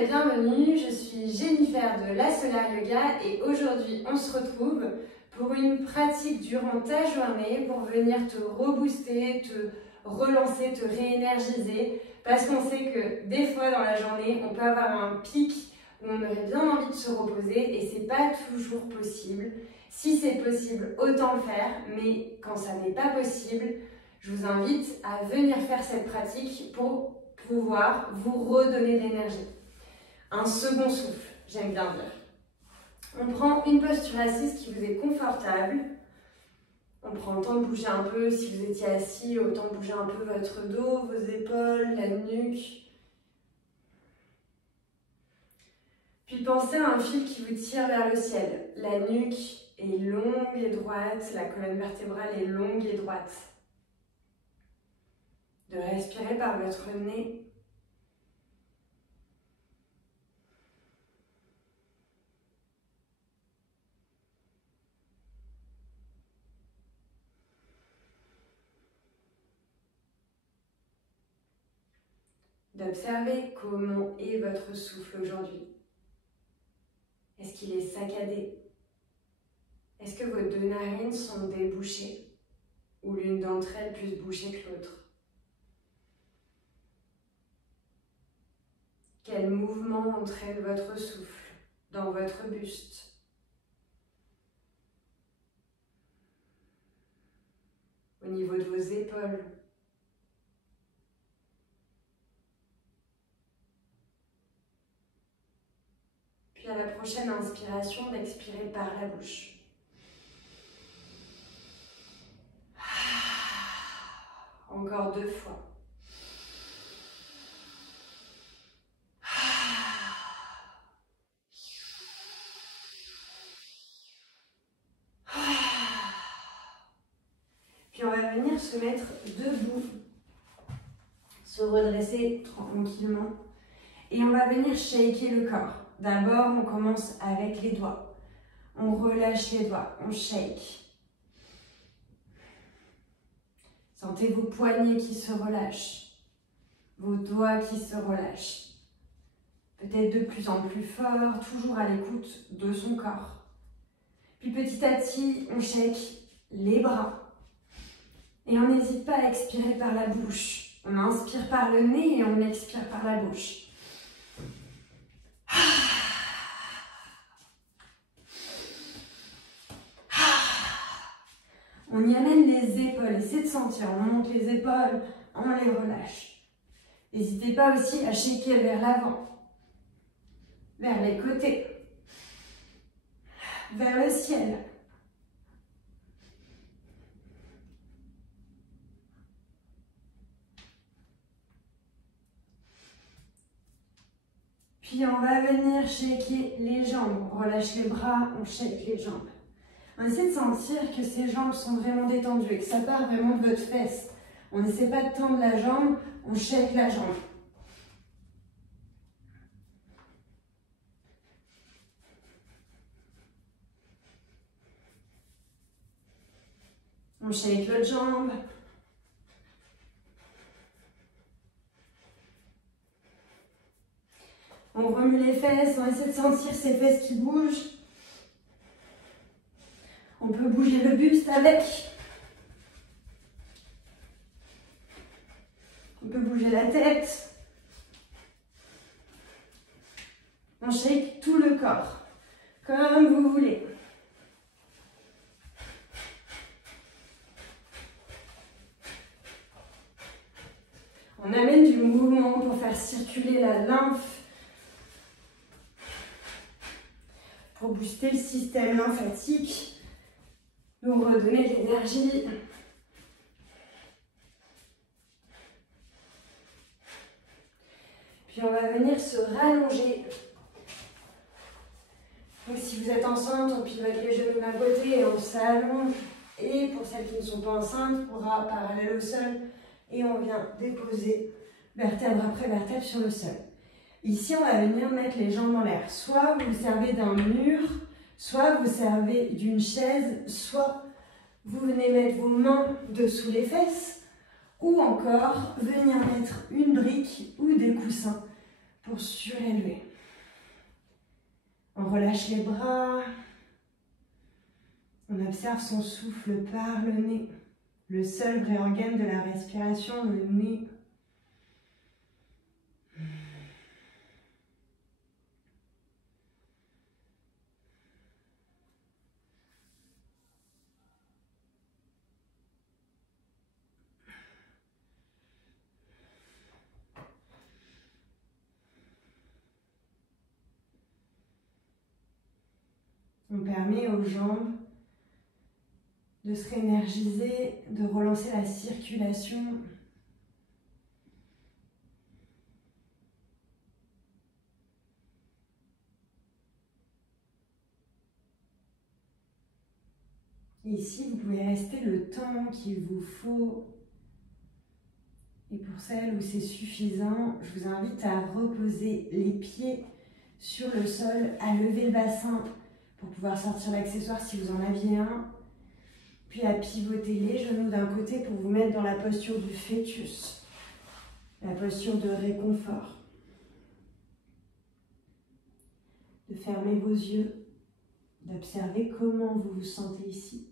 et bienvenue, je suis Jennifer de La Solar Yoga et aujourd'hui on se retrouve pour une pratique durant ta journée pour venir te rebooster, te relancer, te réénergiser parce qu'on sait que des fois dans la journée on peut avoir un pic où on aurait bien envie de se reposer et c'est pas toujours possible. Si c'est possible, autant le faire, mais quand ça n'est pas possible, je vous invite à venir faire cette pratique pour pouvoir vous redonner de l'énergie. Un second souffle, j'aime bien dire. On prend une posture assise qui vous est confortable. On prend le temps de bouger un peu. Si vous étiez assis, autant bouger un peu votre dos, vos épaules, la nuque. Puis pensez à un fil qui vous tire vers le ciel. La nuque est longue et droite, la colonne vertébrale est longue et droite. De respirer par votre nez. D'observer comment est votre souffle aujourd'hui. Est-ce qu'il est saccadé? Est-ce que vos deux narines sont débouchées ou l'une d'entre elles plus bouchée que l'autre? Quel mouvement entraîne votre souffle dans votre buste? Au niveau de vos épaules? Puis à la prochaine inspiration, d'expirer par la bouche. Encore 2 fois. Puis on va venir se mettre debout, se redresser tranquillement et on va venir shaker le corps. D'abord, on commence avec les doigts. On relâche les doigts, on shake. Sentez vos poignets qui se relâchent, vos doigts qui se relâchent. Peut-être de plus en plus fort, toujours à l'écoute de son corps. Puis petit à petit, on shake les bras. Et on n'hésite pas à expirer par la bouche. On inspire par le nez et on expire par la bouche. On y amène les épaules, essayez de sentir, on monte les épaules, on les relâche. N'hésitez pas aussi à shaker vers l'avant, vers les côtés, vers le ciel. Puis on va venir shaker les jambes, on relâche les bras, on shake les jambes. On essaie de sentir que ces jambes sont vraiment détendues et que ça part vraiment de votre fesse. On n'essaie pas de tendre la jambe, on shake la jambe. On shake l'autre jambe. On remue les fesses, on essaie de sentir ces fesses qui bougent. On peut bouger le buste avec. On peut bouger la tête. On shake tout le corps, comme vous voulez. On amène du mouvement pour faire circuler la lymphe, pour booster le système lymphatique, nous redonner de l'énergie. Puis on va venir se rallonger. Donc si vous êtes enceinte, on pivote les genoux d'un côté et on s'allonge. Et pour celles qui ne sont pas enceintes, bras parallèles au sol. Et on vient déposer vertèbre après vertèbre sur le sol. Ici, on va venir mettre les jambes en l'air. Soit vous servez d'un mur, soit vous servez d'une chaise, soit vous venez mettre vos mains dessous les fesses, ou encore venir mettre une brique ou des coussins pour surélever. On relâche les bras. On observe son souffle par le nez. Le seul vrai organe de la respiration, le nez. On permet aux jambes de se réénergiser, de relancer la circulation. Et ici, vous pouvez rester le temps qu'il vous faut. Et pour celles où c'est suffisant, je vous invite à reposer les pieds sur le sol, à lever le bassin pour pouvoir sortir l'accessoire si vous en aviez un, puis à pivoter les genoux d'un côté pour vous mettre dans la posture du fœtus, la posture de réconfort. De fermer vos yeux, d'observer comment vous vous sentez ici.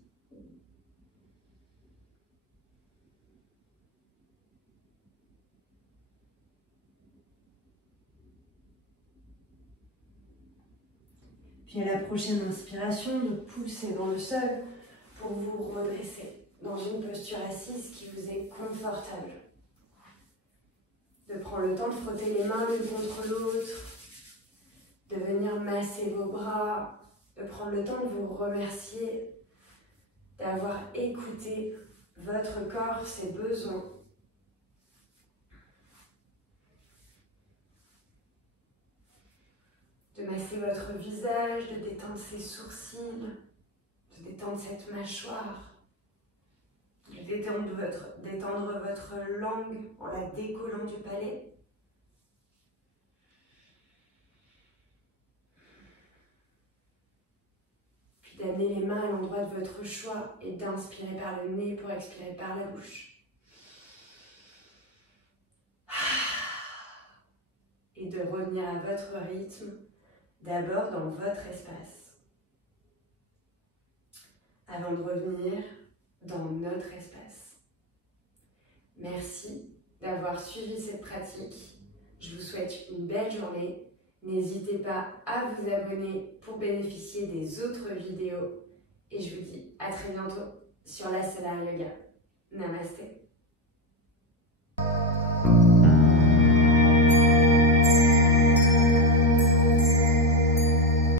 Puis à la prochaine inspiration, de pousser dans le sol pour vous redresser dans une posture assise qui vous est confortable. De prendre le temps de frotter les mains l'une contre l'autre, de venir masser vos bras, de prendre le temps de vous remercier d'avoir écouté votre corps, ses besoins. De masser votre visage, de détendre ses sourcils, de détendre cette mâchoire, de détendre votre langue en la décollant du palais. Puis d'amener les mains à l'endroit de votre choix et d'inspirer par le nez pour expirer par la bouche. Et de revenir à votre rythme, d'abord dans votre espace, avant de revenir dans notre espace. Merci d'avoir suivi cette pratique. Je vous souhaite une belle journée. N'hésitez pas à vous abonner pour bénéficier des autres vidéos. Et je vous dis à très bientôt sur la Solar Yoga. Namasté.